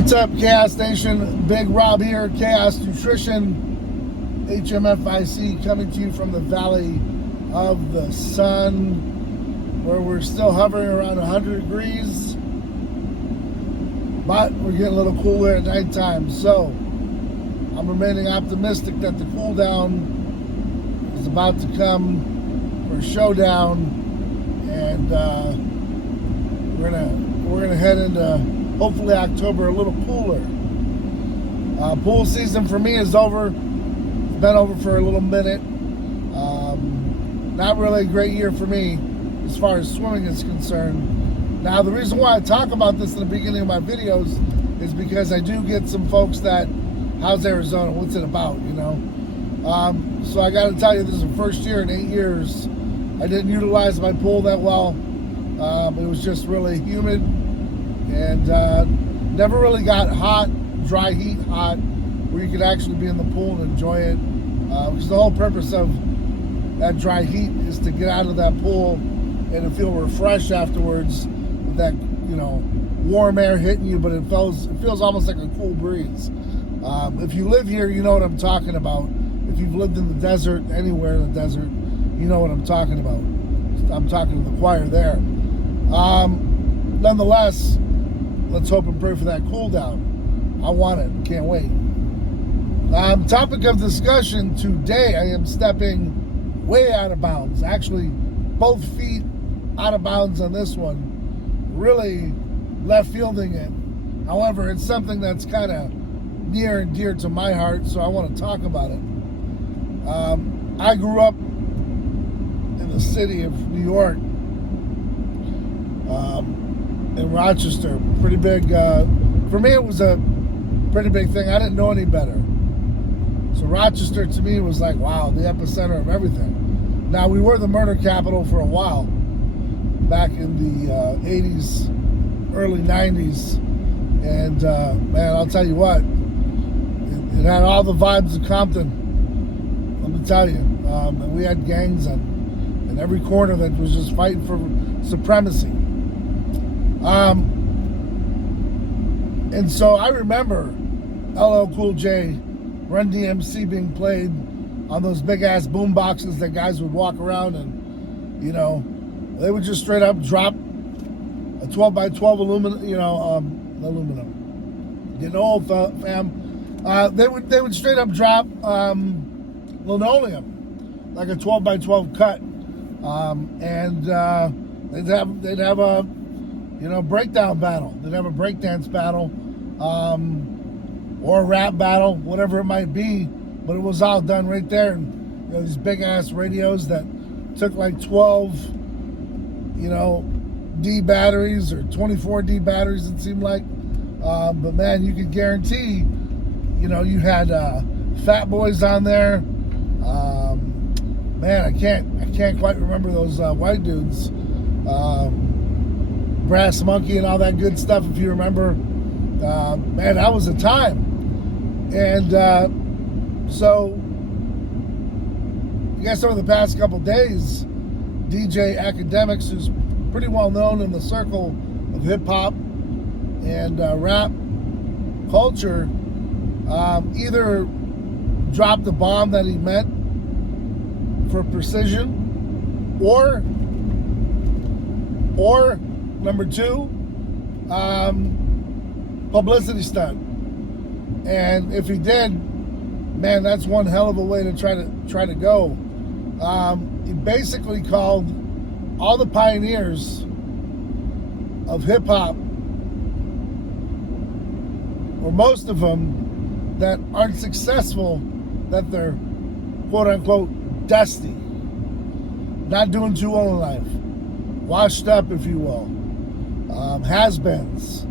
What's up, Chaos Nation? Big Rob here, Chaos Nutrition, HMFIC, coming to you from the Valley of the Sun, where we're still hovering around 100 degrees, but we're getting a little cooler at nighttime. So I'm remaining optimistic that the cool down is about to come for a showdown, and we're gonna head into hopefully October a little cooler. Pool season for me is over. It's been over for a little minute. Not really a great year for me as far as swimming is concerned. Now, the reason why I talk about this in the beginning of my videos is because I do get some folks that, how's Arizona? What's it about, you know? So I got to tell you, this is the first year in 8 years I didn't utilize my pool that well. It was just really humid. And never really got hot, dry heat hot, where you could actually be in the pool and enjoy it. Because the whole purpose of that dry heat is to get out of that pool and to feel refreshed afterwards with that, you know, warm air hitting you, but it feels almost like a cool breeze. If you live here, you know what I'm talking about. If you've lived in the desert, anywhere in the desert, you know what I'm talking about. I'm talking to the choir there. Nonetheless, let's hope and pray for that cool down. I want it. Can't wait. Topic of discussion today, I am stepping way out of bounds. Actually, both feet out of bounds on this one. Really left fielding it. However, it's something that's kind of near and dear to my heart, so I want to talk about it. I grew up in the city of New York. In Rochester, pretty big. For me, it was a pretty big thing. I didn't know any better. So Rochester, to me, was like, wow, the epicenter of everything. Now, we were the murder capital for a while, back in the 80s, early 90s. And, man, I'll tell you what, it had all the vibes of Compton, let me tell you. And we had gangs in every corner that was just fighting for supremacy. And so I remember LL Cool J, Run DMC being played on those big ass boom boxes that guys would walk around and, you know, they would just straight up drop a 12 by 12 aluminum, getting old, fam. They would straight up drop linoleum, like a 12 by 12 cut, and they'd have a, you know, breakdown battle. They'd have a breakdance battle, or a rap battle, whatever it might be. But it was all done right there. And, you know, these big ass radios that took like 12, you know, D batteries or 24 D batteries, it seemed like. But man, you could guarantee, you know, you had Fat Boys on there. Man, I can't quite remember those white dudes. Brass Monkey and all that good stuff, if you remember. Man, that was a time. And so I guess over the past couple days, DJ Akademiks, who's pretty well known in the circle of hip-hop and rap culture, either dropped the bomb that he meant for precision, or number two, publicity stunt. And if he did, man, that's one hell of a way to try to go. He basically called all the pioneers of hip hop, or most of them, that aren't successful, that they're quote unquote dusty, not doing too well in life, washed up, if you will, has-beens,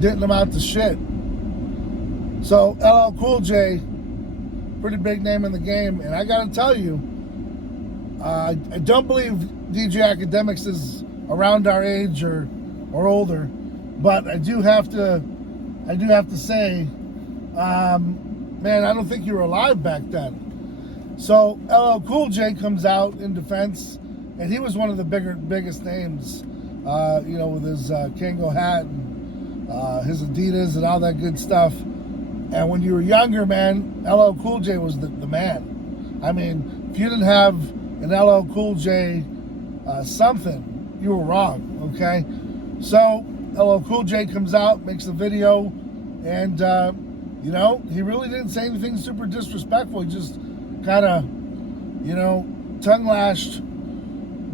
didn't amount to shit. So LL Cool J, pretty big name in the game, and I gotta tell you, I don't believe DJ Akademiks is around our age or older, but I do have to say, man, I don't think you were alive back then. So LL Cool J comes out in defense, and he was one of the biggest names, you know, with his Kango hat and his Adidas and all that good stuff. And when you were younger, man, LL Cool J was the man. I mean, if you didn't have an LL Cool J something, you were wrong, okay? So LL Cool J comes out, makes a video, and you know, he really didn't say anything super disrespectful. He just kind of, you know, tongue lashed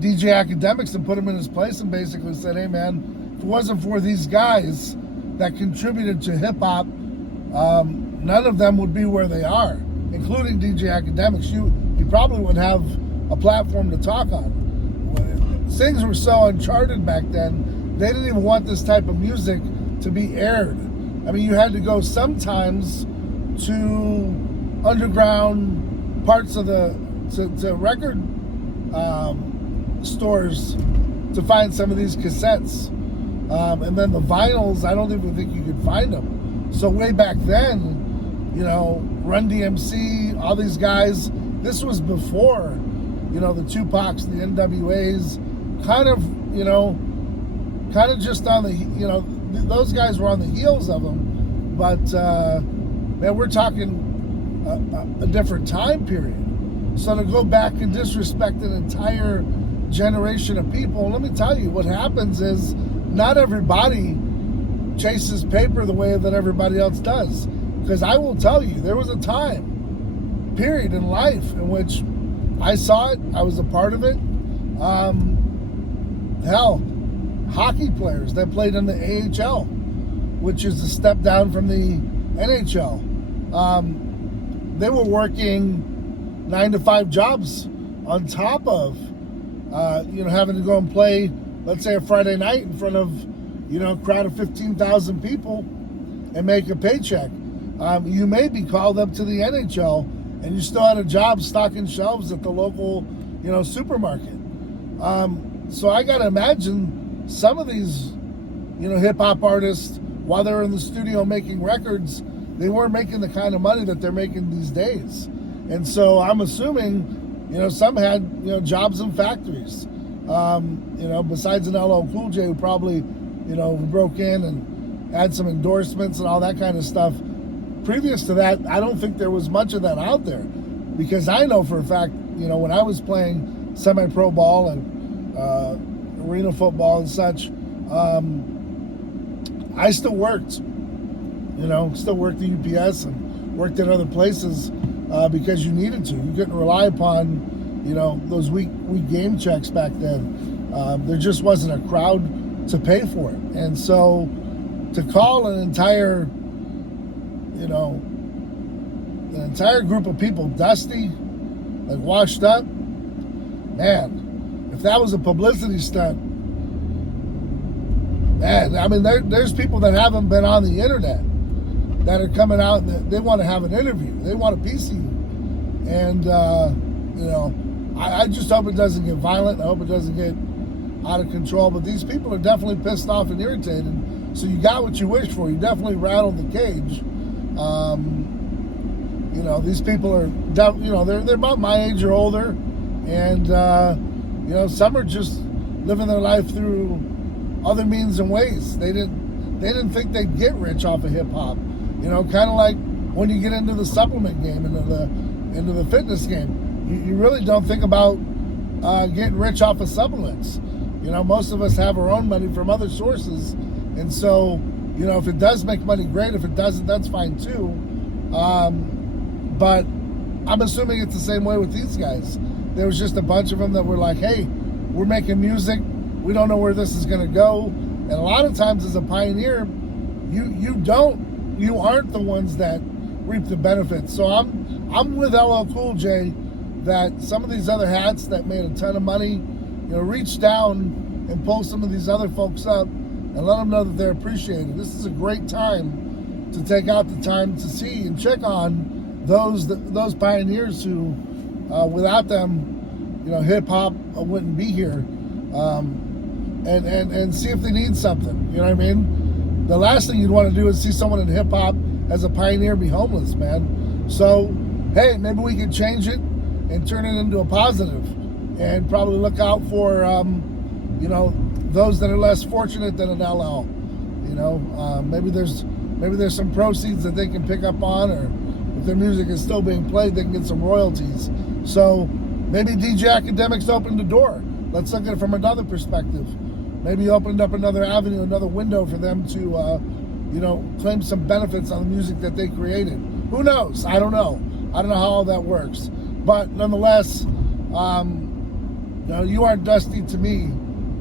DJ Akademiks and put him in his place and basically said, hey man, if it wasn't for these guys that contributed to hip hop, none of them would be where they are, including DJ Akademiks. You probably would have a platform to talk on. Things were so uncharted back then, they didn't even want this type of music to be aired. I mean, you had to go sometimes to underground parts of to record stores to find some of these cassettes. And then the vinyls, I don't even think you could find them. So way back then, you know, Run DMC, all these guys, this was before, you know, the Tupacs, the NWAs, kind of, you know, kind of just on the, you know, those guys were on the heels of them. But, man, we're talking a different time period. So to go back and disrespect an entire generation of people, let me tell you, what happens is not everybody chases paper the way that everybody else does. Because I will tell you, there was a time period in life in which I saw it, I was a part of it. Hell, hockey players that played in the AHL, which is a step down from the NHL. They were working 9-to-5 jobs on top of, you know, having to go and play, let's say, a Friday night in front of, you know, a crowd of 15,000 people and make a paycheck. You may be called up to the NHL and you still had a job stocking shelves at the local, you know, supermarket. So I got to imagine some of these, you know, hip hop artists, while they're in the studio making records, they weren't making the kind of money that they're making these days. And so I'm assuming, you know, some had, you know, jobs in factories. You know, besides an LL Cool J who probably, you know, broke in and had some endorsements and all that kind of stuff. Previous to that, I don't think there was much of that out there, because I know for a fact, you know, when I was playing semi-pro ball and arena football and such, I still worked, you know, still worked at UPS and worked at other places because you needed to. You couldn't rely upon, you know, those week game checks back then. There just wasn't a crowd to pay for it. And so to call an entire, you know, an entire group of people dusty, like washed up, man, if that was a publicity stunt, man, I mean, there's people that haven't been on the internet that are coming out and they want to have an interview. They want a piece of you. And, you know, I just hope it doesn't get violent. I hope it doesn't get out of control. But these people are definitely pissed off and irritated. So you got what you wished for. You definitely rattled the cage. You know, these people are, you know, they're about my age or older. And, you know, some are just living their life through other means and ways. They didn't think they'd get rich off of hip hop. You know, kind of like when you get into the supplement game, into the fitness game. You really don't think about getting rich off of supplements. You know, most of us have our own money from other sources. And so, you know, if it does make money, great. If it doesn't, that's fine too. But I'm assuming it's the same way with these guys. There was just a bunch of them that were like, hey, we're making music. We don't know where this is going to go. And a lot of times as a pioneer, you aren't the ones that reap the benefits. So I'm with LL Cool J that some of these other hats that made a ton of money, you know, reach down and pull some of these other folks up and let them know that they're appreciated. This is a great time to take out the time to see and check on those pioneers who, without them, you know, hip hop wouldn't be here. And see if they need something. You know what I mean? The last thing you'd want to do is see someone in hip hop as a pioneer be homeless, man. So, hey, maybe we could change it and turn it into a positive, and probably look out for, you know, those that are less fortunate than an LL. You know, maybe there's some proceeds that they can pick up on, or if their music is still being played, they can get some royalties. So maybe DJ Akademiks opened the door. Let's look at it from another perspective. Maybe opened up another avenue, another window for them to, you know, claim some benefits on the music that they created. Who knows? I don't know. I don't know how all that works. But nonetheless, you know, You Aren't Dusty to me,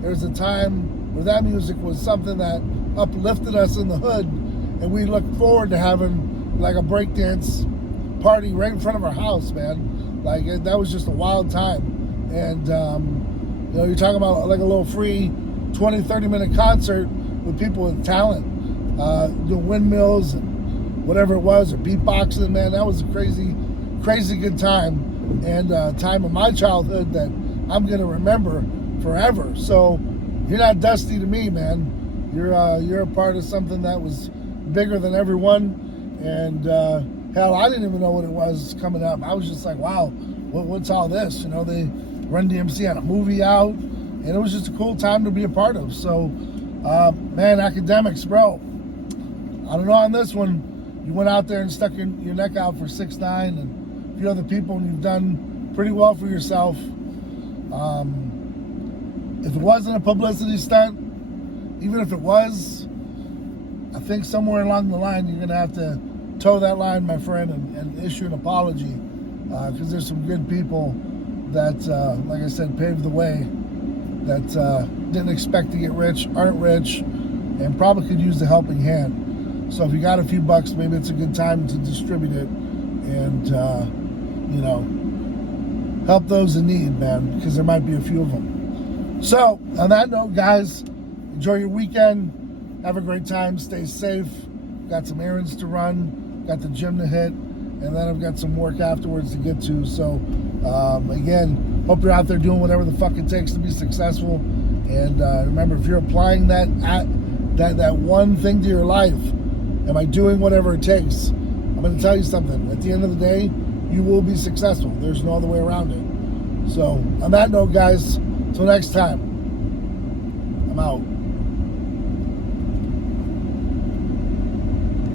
there's a time where that music was something that uplifted us in the hood, and we looked forward to having like a breakdance party right in front of our house, man. Like, that was just a wild time. And, you know, you're talking about like a little free 20-30 minute concert with people with talent, doing windmills and whatever it was, or beatboxing, man. That was a crazy good time, and time of my childhood that I'm gonna remember forever. So you're not dusty to me, man. You're a part of something that was bigger than everyone, and hell, I didn't even know what it was coming up. I was just like, wow, what's all this? You know, they Run DMC had a movie out, and it was just a cool time to be a part of. So, man, Akademiks, bro, I don't know on this one. You went out there and stuck your neck out for 6ix9ine and a few other people, and you've done pretty well for yourself. If it wasn't a publicity stunt, even if it was, I think somewhere along the line you're gonna have to toe that line, my friend, and issue an apology, because there's some good people that, like I said, paved the way, that didn't expect to get rich, aren't rich, and probably could use the helping hand. So if you got a few bucks, maybe it's a good time to distribute it and, you know, help those in need, man, because there might be a few of them. So on that note, guys, enjoy your weekend. Have a great time. Stay safe. Got some errands to run. Got the gym to hit. And then I've got some work afterwards to get to. So, again, hope you're out there doing whatever the fuck it takes to be successful. And remember, if you're applying that one thing to your life, am I doing whatever it takes? I'm going to tell you something. At the end of the day, you will be successful. There's no other way around it. So, on that note, guys, until next time, I'm out.